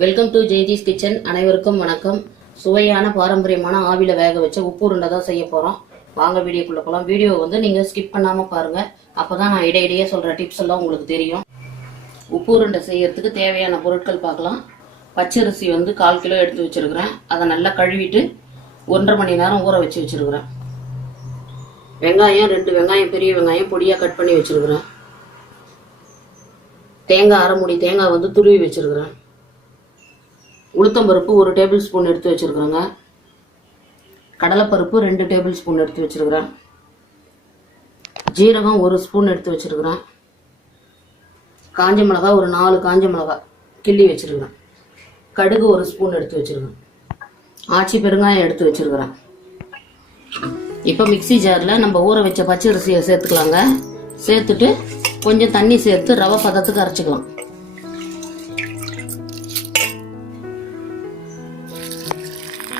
Welcome to Jayanthi's kitchen. அனைவருக்கும் வணக்கம். சுவையான பாரம்பரியமான ஆவில வேக வச்ச உப்பு உருண்டை தான் செய்ய போறோம். வாங்க வீடியோக்குள்ள போகலாம். வீடியோ வந்து நீங்க ஸ்கிப் பண்ணாம பாருங்க. அப்பதான் நான் இடையிடையே சொல்ற டிப்ஸ் எல்லாம் உங்களுக்கு தெரியும். உப்பு உருண்டை செய்யறதுக்கு தேவையான பொருட்கள் பார்க்கலாம். பச்சரிசி வந்து 1/4 கிலோ எடுத்து வச்சிருக்கிறேன். அதை நல்லா கழுவிட்டு 1.5 மணி நேரம் ஊற வச்சு வச்சிருக்கிறேன். வெங்காயம் 2 வெங்காயம், பெரிய வெங்காயம் பொடியா கட் பண்ணி வச்சிருக்கிறேன். தேங்காய் 1/2 மூடி தேங்காய் வந்து துருவி வச்சிருக்கிறேன். உளுத்தம்பருப்பு 1 டேபிள் ஸ்பூன் எடுத்து வச்சிருக்கிறேங்க. கடலைப்பருப்பு 2 டேபிள் ஸ்பூன் எடுத்து வச்சிருக்கிறேன். ஜீரகம் 1 ஸ்பூன் எடுத்து வச்சிருக்கிறேன். காஞ்ச மிளகாய் ஒரு 4 காஞ்ச மிளகாய் கிள்ளி வச்சிருக்கிறேன். கடுகு 1 ஸ்பூன் எடுத்து வச்சிருக்கிறேன். ஆச்சி பெருங்காயம் எடுத்து வச்சிருக்கிறேன். இப்போ மிக்ஸி ஜாரில் நம்ம ஊற வச்ச பச்சரிசியை சேர்த்துக்கலாங்க. சேர்த்துட்டு கொஞ்சம் தண்ணி சேர்த்து ரவை பதத்துக்கு அரைச்சிக்கலாம்.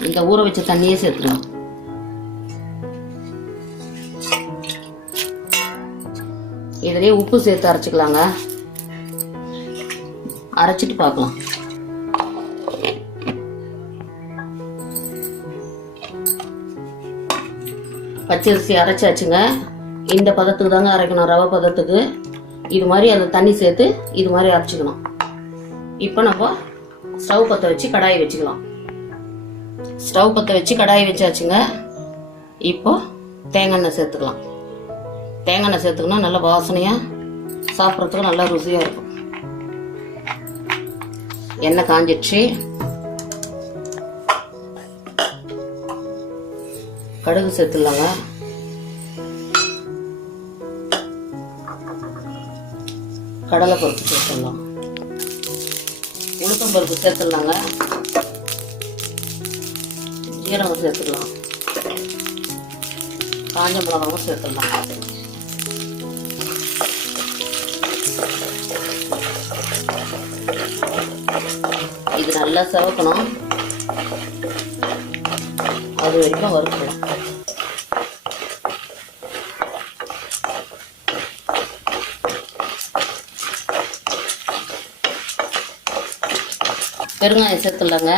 இந்த ஊற வச்ச தண்ணியே சேர்த்துக்கலாம். இதுலயே உப்பு சேர்த்து அரைச்சிக்கலாங்க. அரைச்சிட்டு பார்க்கலாம். பச்சரிசி அரைச்சாச்சுங்க. இந்த பதத்துக்கு தாங்க அரைக்கணும், ரவை பதத்துக்கு. இது மாதிரி அந்த தண்ணி சேர்த்து இது மாதிரி அரைச்சிக்கணும். இப்போ நம்ம ஸ்டவ் பற்ற வச்சு கடாயை வச்சுக்கலாம். ஸ்டவ் பற்ற வச்சு கடாயை வச்சாச்சுங்க. இப்போ தேங்காய் எண்ணெய் சேர்த்துக்கலாம். தேங்காய் எண்ணெய் சேர்த்துக்கணும், நல்லா வாசனையாக சாப்பிட்றதுக்கு நல்லா ருசியாக இருக்கும். எண்ணெய் காஞ்சிடுச்சு. கடுகு சேர்த்துடலாங்க. கடலைப்பருப்பு சேர்த்துடலாம். உளுத்தம்பருப்பு சேர்த்துடலாங்க. ஜீரகம் சேர்த்துக்கலாம். காஞ்ச மிளகாவும் சேர்த்துடலாம். இது நல்லா செவக்கணும். அது வரைக்கும் வறுக்கலாம். பெருங்காயம் சேர்த்துடலாங்க.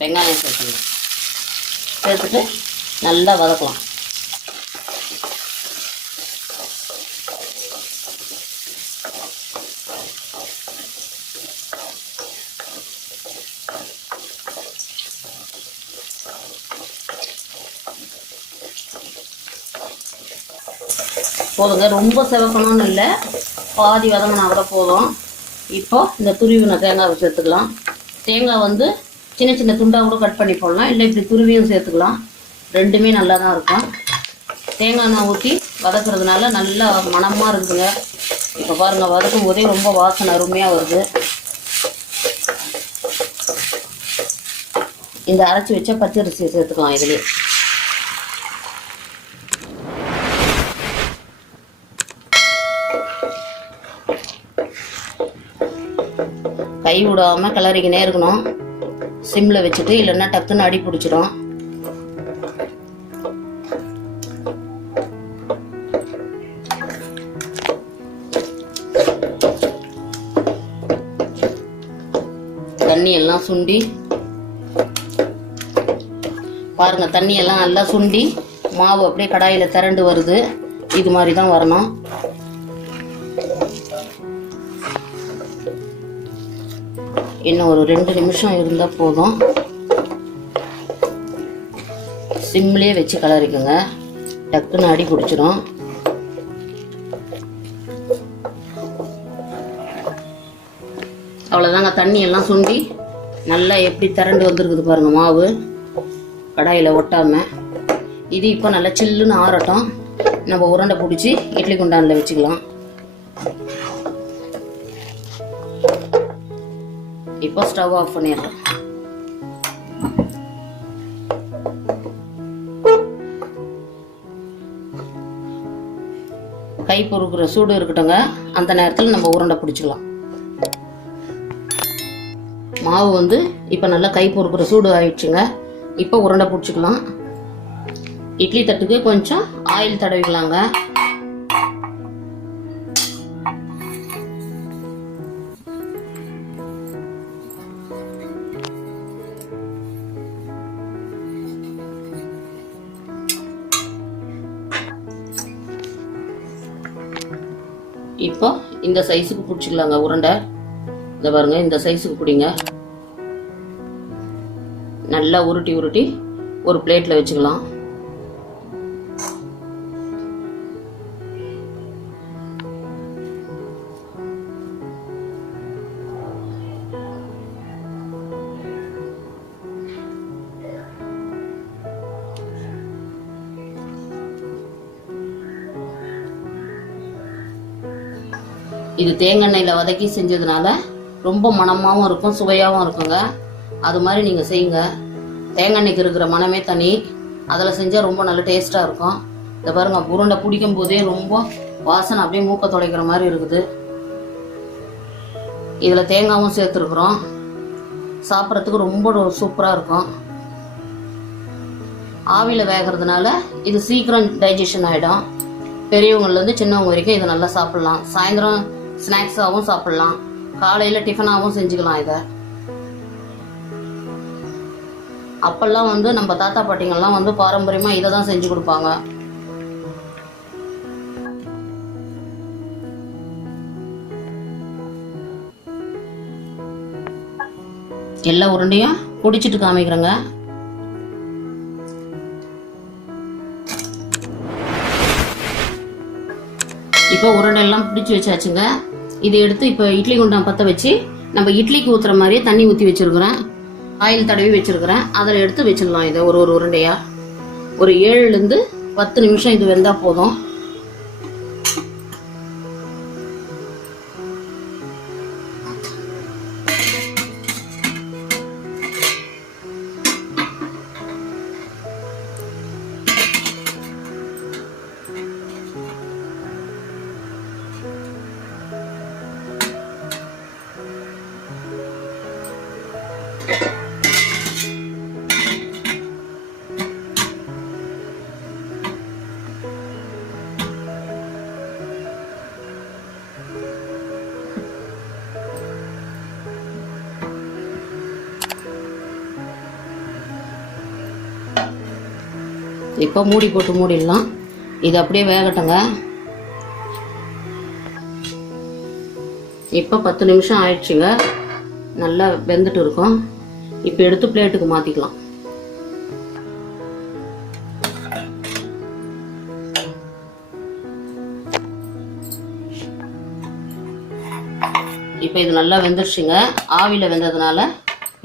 வெங்காயம் சேர்த்துடலாம். சேர்த்துட்டு நல்லா வதக்கலாம். போதுங்க, ரொம்ப செவக்கணும்னு இல்லை, பாதி வதங்கினா கூட போதும். இப்போ இந்த துருவின தேங்காவை சேர்த்துக்கலாம். தேங்காய் வந்து சின்ன சின்ன துண்டாக கூட கட் பண்ணி போடலாம், இல்லை இப்படி துருவியும் சேர்த்துக்கலாம். ரெண்டுமே நல்லா தான் இருக்கும். தேங்காய் எண்ணெய் ஊற்றி வதக்குறதுனால நல்லா மணமாக இருக்குதுங்க. இப்போ பாருங்கள், வதக்கும் போதே ரொம்ப வாசனை அருமையாக வருது. இந்த அரைச்சி வச்ச பச்சரிசியை சேர்த்துக்கலாம். இதுலேயே கை விடாமல் கிளறிக்கினே இருக்கணும். சிம்மில் வச்சுட்டு, இல்லைன்னா டக்குன்னு அடி பிடிச்சிடும். தண்ணி எல்லாம் சுண்டி பாருங்க, தண்ணி எல்லாம் நல்லா சுண்டி மாவு அப்படியே கடாயில் திரண்டு வருது. இது மாதிரி தான் வரணும். இன்னும் ஒரு 2 நிமிஷம் இருந்தால் போதும். சிம்லேயே வச்சு கலரிக்குங்க, டக்குன்னு அடி பிடிச்சிடும். அவ்வளோதாங்க, தண்ணி எல்லாம் சுண்டி நல்லா எப்படி திரண்டு வந்துருக்குது பாருங்க மாவு, கடாயில் ஒட்டாமல். இது இப்போ நல்லா சில்லுன்னு ஆறட்டும். நம்ம உருண்டை பிடிச்சி இட்லி குண்டானில் வச்சுக்கலாம். இப்போ ஸ்டவ் ஆஃப் பண்ணிடலாம். கை பொறுக்கிற சூடு இருக்கட்டுங்க. அந்த நேரத்தில் நம்ம உருண்டை பிடிச்சிக்கலாம். மாவு வந்து இப்போ நல்லா கை பொறுக்கிற சூடு ஆயிடுச்சுங்க. இப்போ உருண்டை பிடிச்சிக்கலாம். இட்லி தட்டுக்கு கொஞ்சம் ஆயில் தடவிக்கலாங்க. இப்போ இந்த சைஸுக்கு பிடிச்சிக்கலாங்க உருண்டை. இதை பாருங்க, இந்த சைஸுக்கு பிடிங்க. நல்லா உருட்டி உருட்டி ஒரு பிளேட்ல வச்சுக்கலாம். இது தேங்காய் எண்ணெயில் வதக்கி செஞ்சதுனால ரொம்ப மணமாகவும் இருக்கும், சுவையாகவும் இருக்குங்க. அது மாதிரி நீங்கள் செய்யுங்க. தேங்காய் எண்ணெய்க்கு இருக்கிற மனமே தனி, அதில் செஞ்சால் ரொம்ப நல்ல டேஸ்ட்டாக இருக்கும். இதை பாருங்க, உருண்டை பிடிக்கும் போதே ரொம்ப வாசனை அப்படியே மூக்க துடைக்கிற மாதிரி இருக்குது. இதில் தேங்காயும் சேர்த்துருக்குறோம். சாப்பிட்றதுக்கு ரொம்ப சூப்பராக இருக்கும். ஆவியில் வேகிறதுனால இது சீக்கிரம் டைஜஷன் ஆகிடும். பெரியவங்கள்லேருந்து சின்னவங்க வரைக்கும் இதை நல்லா சாப்பிட்லாம். சாயந்தரம் ஸ்நாக்ஸாகவும் சாப்பிட்லாம், காலையில் டிஃபனாகவும் செஞ்சுக்கலாம். இதை அப்பெல்லாம் நம்ம தாத்தா பாட்டிங்கெல்லாம் பாரம்பரியமாக இதை தான் செஞ்சு கொடுப்பாங்க. எல்லா உருண்டையும் பிடிச்சிட்டு காமிக்கிறேங்க. இப்போ உருண்டை எல்லாம் பிடிச்சி வச்சாச்சுங்க. இதை எடுத்து இப்போ இட்லி குண்டான் பற்ற வச்சு நம்ம இட்லிக்கு ஊற்றுற மாதிரியே தண்ணி ஊற்றி வச்சிருக்கிறேன். ஆயில் தடவி வச்சிருக்கிறேன். அதில் எடுத்து வச்சிடலாம். இதை ஒரு உருண்டையா ஒரு 7லேருந்து 10 நிமிஷம் இது வெந்தா போதும். இப்போ மூடி போட்டு மூடிடலாம். இது அப்படியே வேகட்டுங்க. இப்போ 10 நிமிஷம் ஆயிடுச்சுங்க. நல்லா வெந்துட்டு இருக்கும். இப்போ எடுத்து பிளேட்டுக்கு மாற்றிக்கலாம். இப்போ இது நல்லா வெந்துருச்சுங்க. ஆவியில் வெந்ததுனால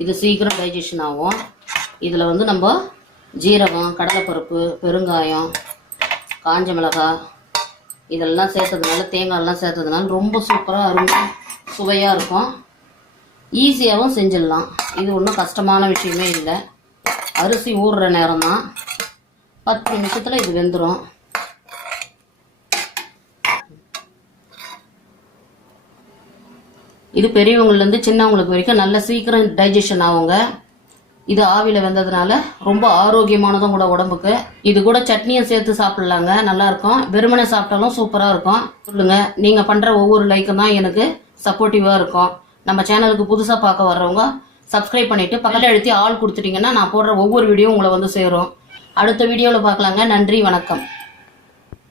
இது சீக்கிரம் டைஜஷன் ஆகும். இதில் நம்ம ஜீரகம், கடலைப்பருப்பு, பெருங்காயம், காஞ்ச மிளகாய் இதெல்லாம் சேர்த்ததுனால, தேங்காயெல்லாம் சேர்த்ததுனால ரொம்ப சூப்பராக அருமையாக சுவையாக இருக்கும். ஈஸியாகவும் செஞ்சிடலாம். இது ஒன்றும் கஷ்டமான விஷயமே இல்லை. அரிசி ஊறுற நேரம் தான். 10 நிமிஷத்தில் இது வெந்துடும். இது பெரியவங்கலேருந்து சின்னவங்களுக்கு வரைக்கும் நல்ல சீக்கிரம் டைஜஷன் ஆகுங்க. இது ஆவியில் வெந்ததுனால ரொம்ப ஆரோக்கியமானதும் கூட உடம்புக்கு. இது கூட சட்னியை சேர்த்து சாப்பிடலாங்க, நல்லா இருக்கும். வெறுமனை சாப்பிட்டாலும் சூப்பராக இருக்கும். சொல்லுங்க, நீங்கள் பண்ணுற ஒவ்வொரு லைக்கும் தான் எனக்கு சப்போர்ட்டிவாக இருக்கும். நம்ம சேனலுக்கு புதுசாக பார்க்க வர்றவங்க சப்ஸ்கிரைப் பண்ணிட்டு பக்கத்தில் அழுத்தி ஆல் கொடுத்துட்டீங்கன்னா நான் போடுற ஒவ்வொரு வீடியோ உங்களை சேரும். அடுத்த வீடியோவில் பார்க்கலாங்க. நன்றி, வணக்கம்.